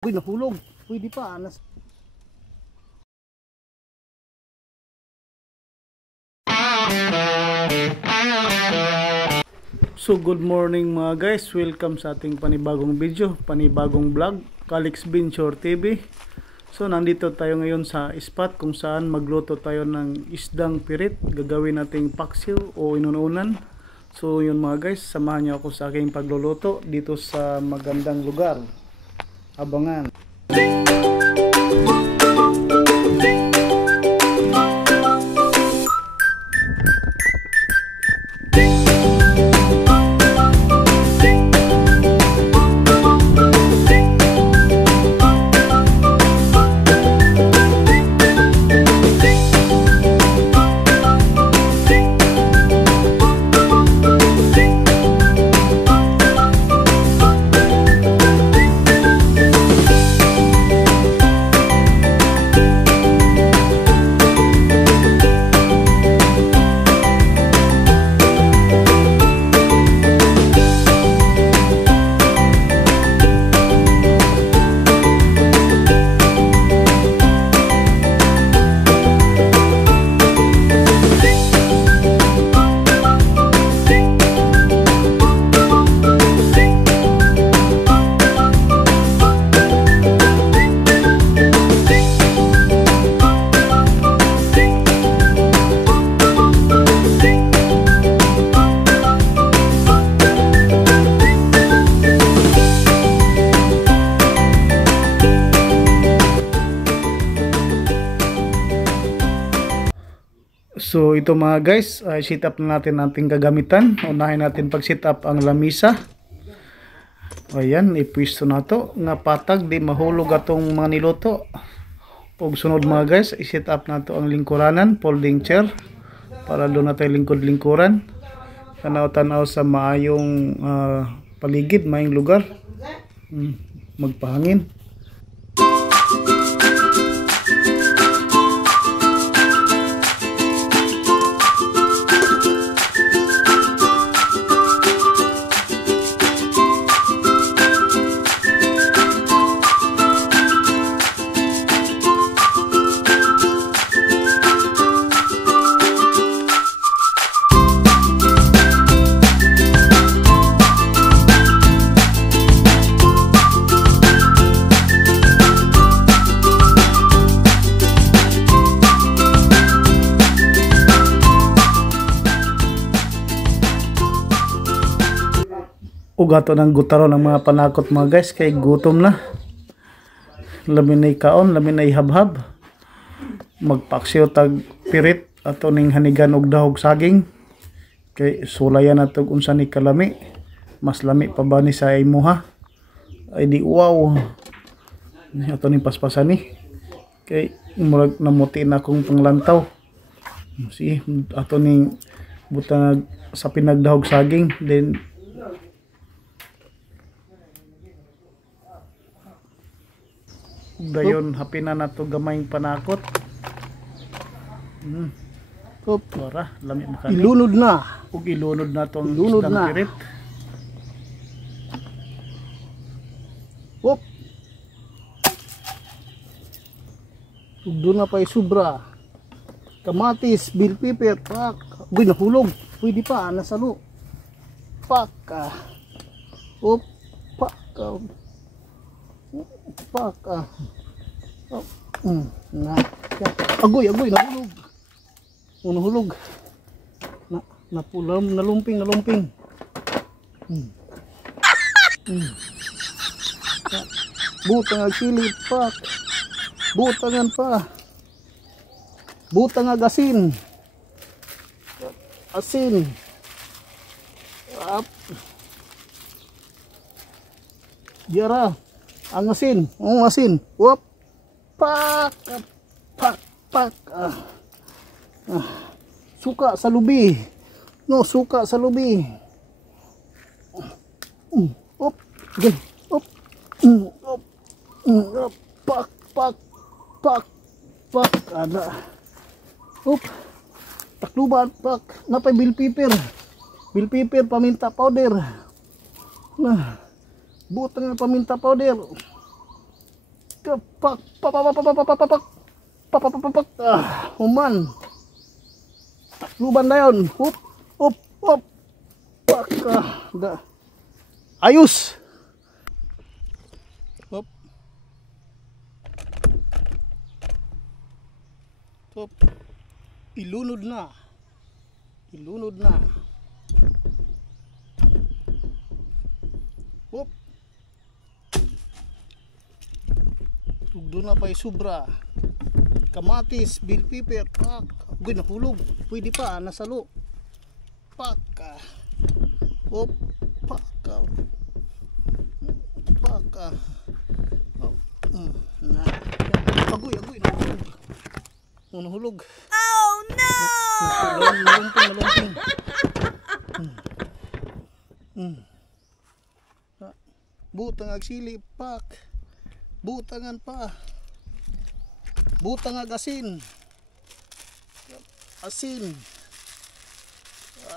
Uy, nahulog. Pwede pa. So good morning mga guys. Welcome sa ating panibagong video, panibagong vlog, Calix Venture TV. So nandito tayo ngayon sa spot kung saan magluto tayo ng isdang pirit. Gagawin nating paksiw o inununan. So yun mga guys, samahan niyo ako sa aking pagluluto dito sa magandang lugar. Abangan. So ito mga guys, set up na natin ating gagamitan. Unahin natin pag set up ang lamisa. Ayan, ipwisto na to nga patag di mahulog atong mga niluto. Ug sunod mga guys, i-set up na to ang lingkuranan, folding chair para doon na tayo lingkod-lingkuran. Tanaw-tanaw sa maayong paligid, maayong lugar. Magpahangin. Ugato ng gutaro ng mga panakot mga guys, kay gutom na. Lamin ay kaon, lamin ay habhab. Magpaksiw tag pirit ato ning hanigan og dahog saging. Kay sulayan nato unsa ni kalami. Mas lami pa ba ni sa imuha? Ay di wow. Ato ning paspasan ni. Kay murag namuti na akong panglantaw. Si ato ning butang sa pinagdahog saging, then dayon hapina na to gamayng panakot. Para lami makani. Ilunod na. Ug ilunod na tong isdang pirit. Hop. Ug doon na pa sobra. Kamatis, bell pepper, pak. Uy, nahulog. Pwede pa, nasalo. Pak. Hop. Pak. Pak na agoy nahulog napulam nalumping butang ang sili pak butangan pa butang ang asin diara ang asin, wop, pak, suka sa lubi, no, suka sa lubi, op, gan, op, pak, ada, op, takluban, pak, napay bell pepper, paminta powder, nah, butang ng paminta powder. Kapak, papapapapapapak, papapapapak, human. Takluban na yun. Hup, hup, hup. Paka, ayos. Hup. Hup. Ilunod na. Ilunod na. Hup. Tugdo na pa'y sobra. Kamatis, bell pepper, pak. Uy, nahulog. Pwede pa, nasalo. Pak. Hop, pak. Pak. Oh, na. Agoy, nahulog. Nahulog. Oh no! Malumping. Butang agsili, pak. Butangan pa. Butang asin. Asin.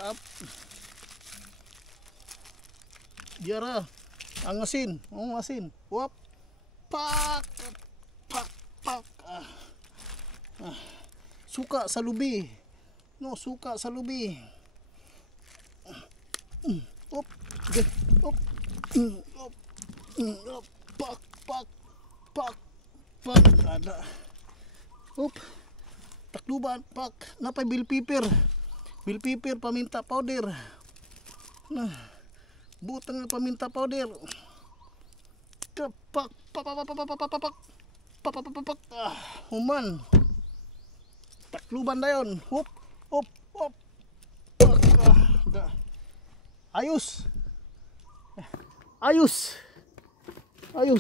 Up. Diara. Ang asin. Ang asin. Wap. Pak. Pak. Suka sa lubi. No, suka sa lubi. Op. Okay. Op. Op. Pak. Ada. Op. Takluban, pak. Napay bell pepper. Bell pepper, paminta powder. Nah. Butang paminta powder. Pak. Pak. Human. Takluban na yun. Hop. Ayos. Hop.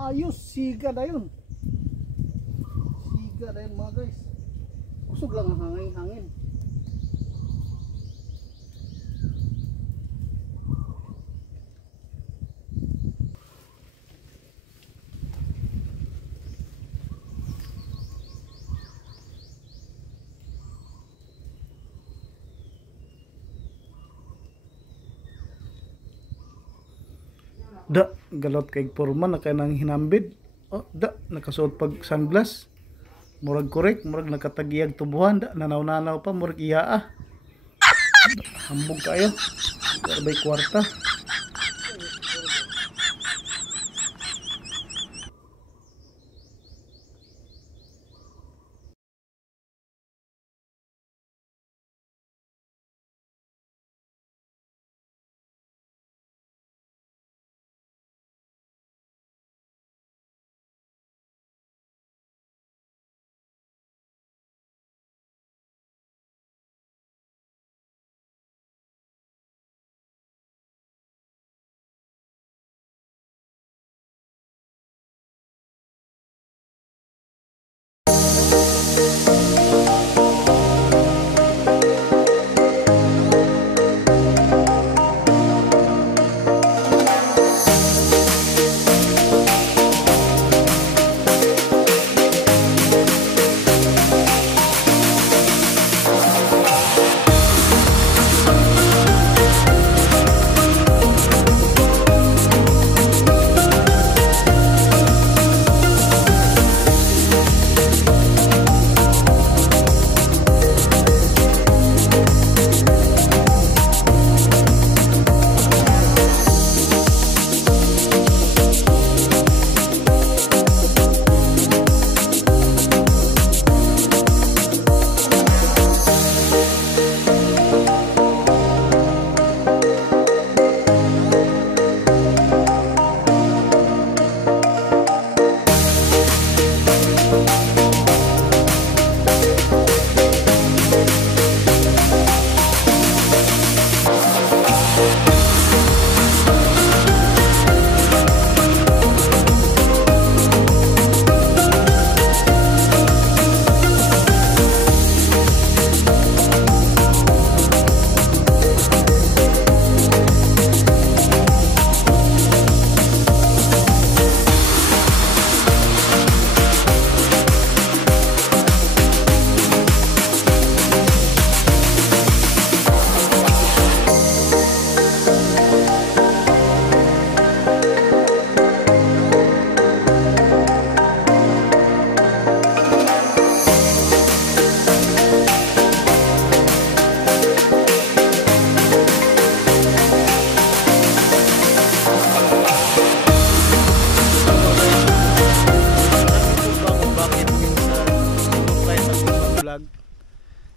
Ayos, siga na yun. Siga na yun mga guys. Usog lang ang hangin. Galot kay porma na kay nang hinambid. Nakasuot pag sunglass. Murag korek, murag nakatagiyag tubuhan, nanaw-nanaw pa, murag iyaa. Hambog kayo. Sabay kwarta.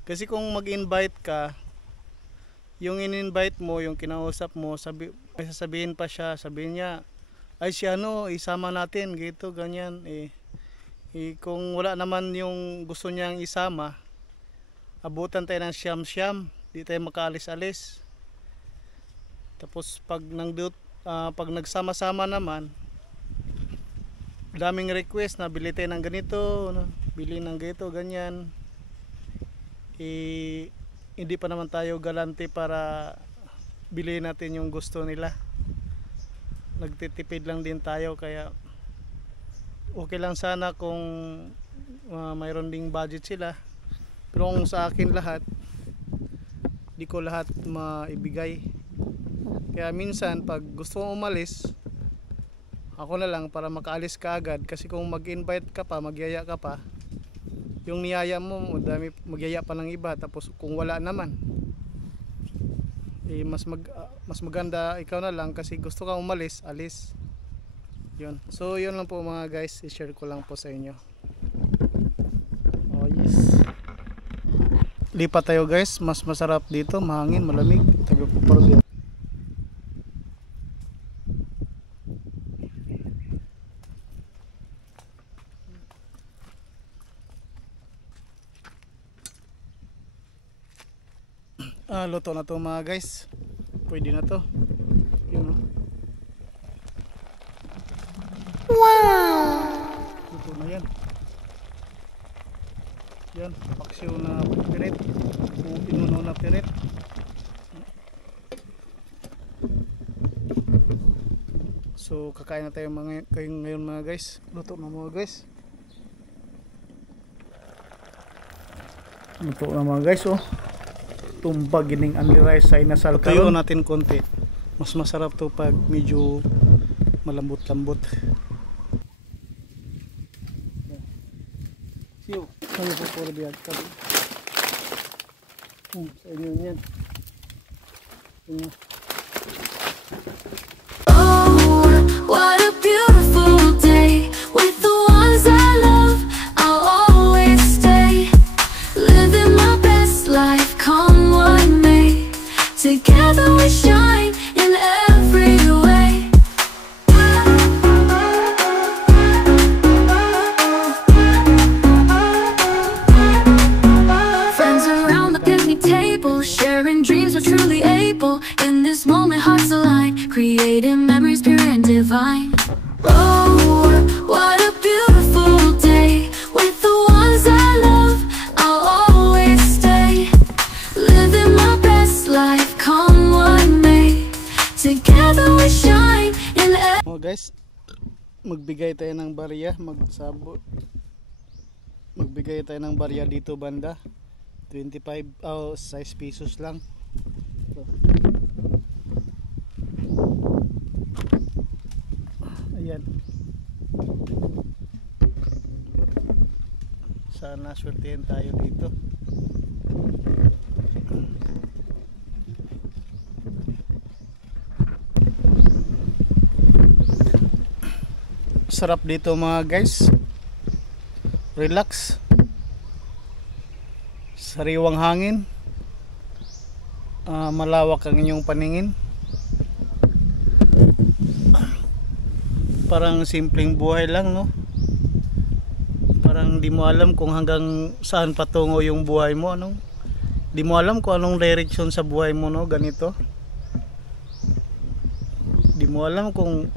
Kasi kung mag-invite ka, yung in-invite mo, yung kinausap mo, may sasabihin pa siya, sabihin niya, ay si ano, isama natin, gito, ganyan. Kung wala naman yung gusto niyang isama, abutan tayo ng siyam-siyam, di tayo makaalis-alis. Tapos pag nagsama-sama naman, daming request na bili tayo ng ganito, bili ng ganito, ganyan. Hindi pa naman tayo galante para bili natin yung gusto nila. Nagtitipid lang din tayo, kaya okay lang sana kung mayroon ding budget sila. Pero kung sa akin lahat, di ko lahat maibigay. Kaya minsan pag gusto mong umalis, ako na lang para makaalis ka agad. Kasi kung mag-invite ka pa, magyaya ka pa, yung niyaya mo, magyaya pa ng iba. Tapos kung wala naman, mas maganda ikaw na lang, kasi gusto kang umalis, alis. Yun. So yun lang po mga guys, i-share ko lang po sa inyo. Oh yes. Lipat tayo guys, mas masarap dito, mahangin, malamig. Tabi po parang luto na to mga guys. Pwede na to. Yun, wow! Luto na yan. Yan, paksiw na pirit. Inuno na pirit. So kakain na tayo ngayon mga guys. Luto na mga guys. Luto na mga guys, oh. Tumbag gining only rice sa inasal karon. Tuyo natin konti. Mas masarap to pag medyo malambot-lambot. Siyo, ano po po biyag ka? Sa inyo yan. Oh, what a beautiful day with the ones I love. I'll always stay, living my best life. Come what may, together we shine in every way. Friends around the picnic table, sharing dreams, we're truly able. In this moment hearts align, creating memories pure and divine. Oh, what a beautiful day with the ones I love. I'll always stay, living my best life, come what may, together we shine in every. Oh guys, magbigay tayo ng barya, magbigay tayo ng barya dito banda. 25 6 pesos lang. So, ayan. Sana swertihin tayo dito. Sarap dito mga guys. Relax. Sariwang hangin. Malawak ang inyong paningin. Parang simpleng buhay lang, no? Parang di mo alam kung hanggang saan patungo yung buhay mo, no? Di mo alam kung anong direction sa buhay mo, no? Ganito. Di mo alam kung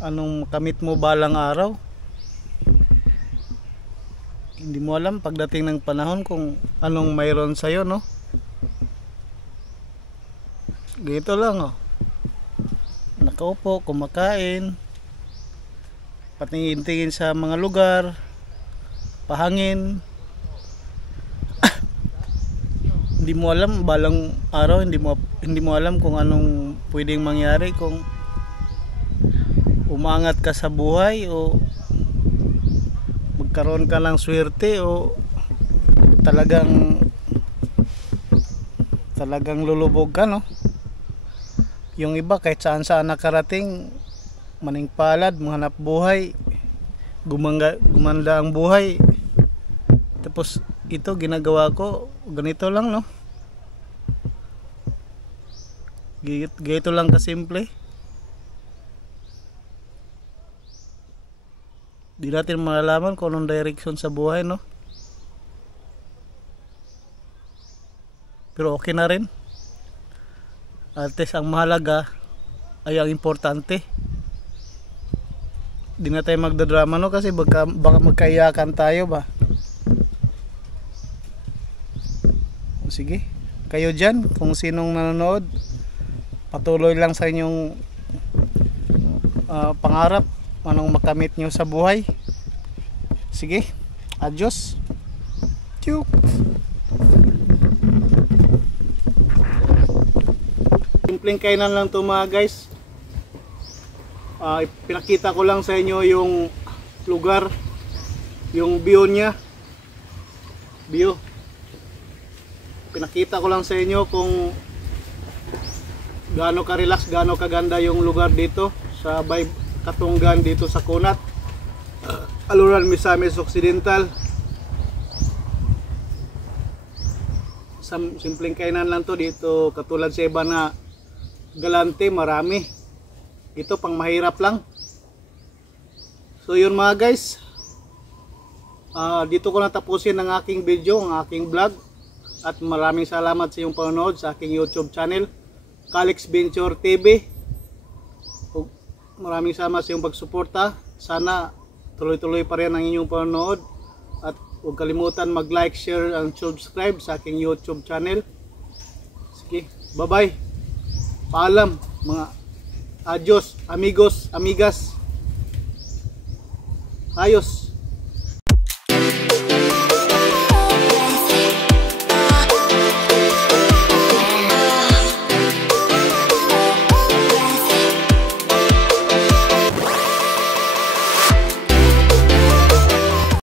anong makamit mo balang araw. Hindi mo alam pagdating ng panahon kung anong mayroon sa'yo, no? Ganito lang, oh. Nakaupo, kumakain, patingin-tingin sa mga lugar, pahangin. Hindi mo alam balang araw, hindi mo alam kung anong pwedeng mangyari, kung umangat ka sa buhay o magkaroon ka lang swerte o talagang lulubog ka, no? Yung iba kahit saan nakarating, maning palad, manghanap buhay, gumanda ang buhay, tapos ito ginagawa ko ganito lang, no? Ganito lang kasimple. Di natin malalaman kung anong direction sa buhay, no? Pero okay na rin. At least ang mahalaga ay ang importante. Di na tayo magdadrama, no? Kasi baka magkaiyakan tayo ba. Sige, kayo dyan, kung sinong nanonood, patuloy lang sa inyong pangarap, anong makamit nyo sa buhay. Sige, adios. Tiyuk. Simpleng kainan lang to mga guys. Pinakita ko lang sa inyo yung lugar, yung view nya. View. Pinakita ko lang sa inyo kung gaano ka-relax, gaano kaganda yung lugar dito sa Bay Katunggan, dito sa Kunat, Aluran, Misamis Occidental. Simpleng kainan lang to dito, katulad sa iba na galante, marami. Ito pang mahirap lang. So yun mga guys, dito ko natapusin ang aking video, ang aking vlog. At maraming salamat sa iyong panonood sa aking YouTube channel, Calix Venture TV. Maraming salamat sa iyong pagsuporta. Sana tuloy-tuloy pa rin ang inyong panonood. At huwag kalimutan mag-like, share, and subscribe sa aking YouTube channel. Sige, bye-bye. Paalam mga adios, amigos, amigas. Ayos.